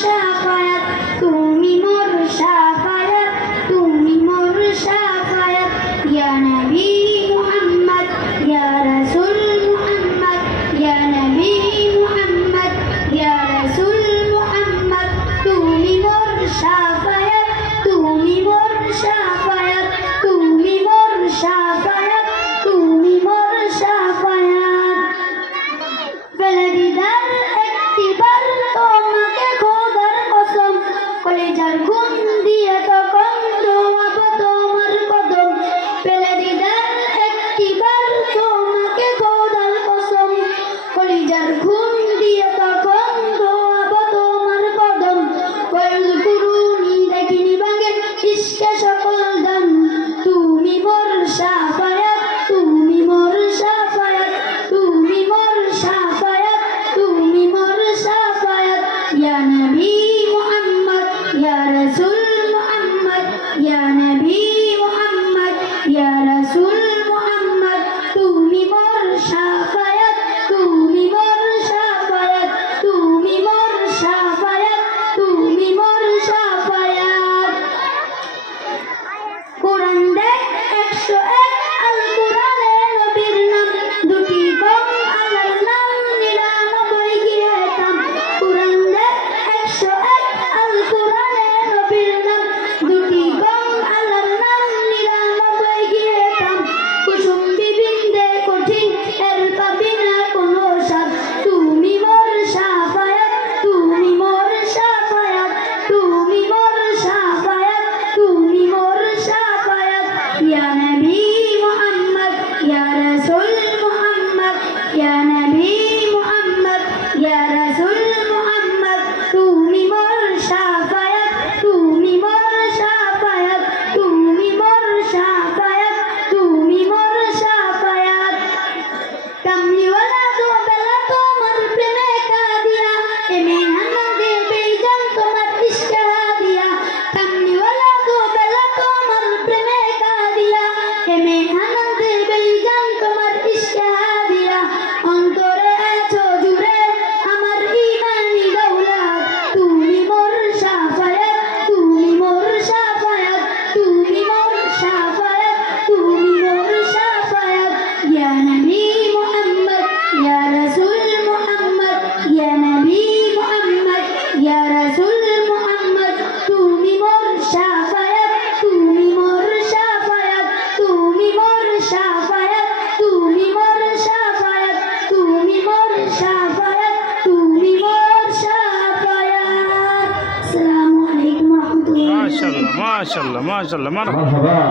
শাফায়াত, তুমি মোর শাফায়াত, তুমি মোর শাফায়াত। ইয়া নবী মুহাম্মদ, ইয়া রাসূল মুহাম্মদ, ইয়া নবী মুহাম্মদ, ইয়া রাসূল মুহাম্মদ, তুমি মোর শাফায়াত, তুমি মোর শাফায়াত, তুমি মোর শাফায়াত, তুমি মোর শাফায়াত। ফেলে দিদার একটিবার তোমাকে খোদার কসম, কলেজার খুন দিয়ে তখন দোয়াবো তোমার কদম। ফেলে দিদার একটিবার তোমাকে খোদার কসম, কলেজার খুন দিয়ে তখন দোয়াবো তোমার কদম। ওয়াজকুরুনি দেখিনি ভাঙে ইশকে সকল দান, তুমি মোর শাফায়াত, তুমি মোর শাফায়াত, তুমি মোর শাফায়াত, তুমি মোর শাফায়াত। ইয়া নবী মুহাম্মদ, ইয়া রাসূল মুহাম্মদ, ইয়া নবী মুহাম্মদ, ইয়া রাসূল মুহাম্মদ, তুমি মোর শাফায়াত, তুমি মোর শাফায়াত, তুমি মোর শাফায়াত, তুমি মোর শাফায়াত। কোরআন দেখ 101 আল কোরআনে নবীর নাম, দুটি কম আল্লাহর নাম 99 গিয়ে থাম। কোরআন দেখ 101 আল কোরআনে নবীর নাম, দুটি কম আল্লাহর নাম 99 গিয়ে থাম। কুসুম বিবিন্দে কঠিন এর পাবি না কোনো স্বাদ, তুমি মোর শাফায়াত, তুমি মোর শাফায়াত, তুমি মোর শাফায়াত, তুমি মোর শাফায়াত। ইয়া নবী মুহাম্মদ, ইয়া রাসূল মুহাম্মদ, ইয়া নবী মুহাম্মদ, ইয়া রাসূল মুহাম্মদ, তুমি মোর শাফায়াত, তুমি মোর শাফায়াত, তুমি মোর শাফায়াত, তুমি মোর শাফায়াত। কামলিওয়ালা দো বেলা তোমার প্রেমে কাঁদিয়া, এ মেহানা দেবে জান তোমার ইশকে হাদিয়া। কামলিওয়ালা দো বেলা তোমার প্রেমে কাঁদিয়া, এ মেহানা দেবে জান তোমার ইশকে হাদিয়া। অন্তরে আছো জুড়ে আমার ঈমানি দৌলত, তুমি মোর শাফায়াত, তুমি মোর শাফায়াত, তুমি মোর শাফায়াত, তুমি মোর শাফায়াত। ইয়া নবী মুহাম্মদ, ইয়া রাসূল মুহাম্মদ, ইয়া নবী মুহাম্মদ, ইয়া রাসূল মুহাম্মদ, তুমি মোর শাফায়াত, তুমি মোর শাফায়াত, তুমি মোর শাফায়াত, তুমি মোর শাফায়াত, তুমি মোর শাফায়াত, তুমি মোর শাফায়াত। আসসালামু আলাইকুম ওয়া রাহমাতুল্লাহ। মাশাআল্লাহ মাশাআল্লাহ মাশাআল্লাহ মারহাবা।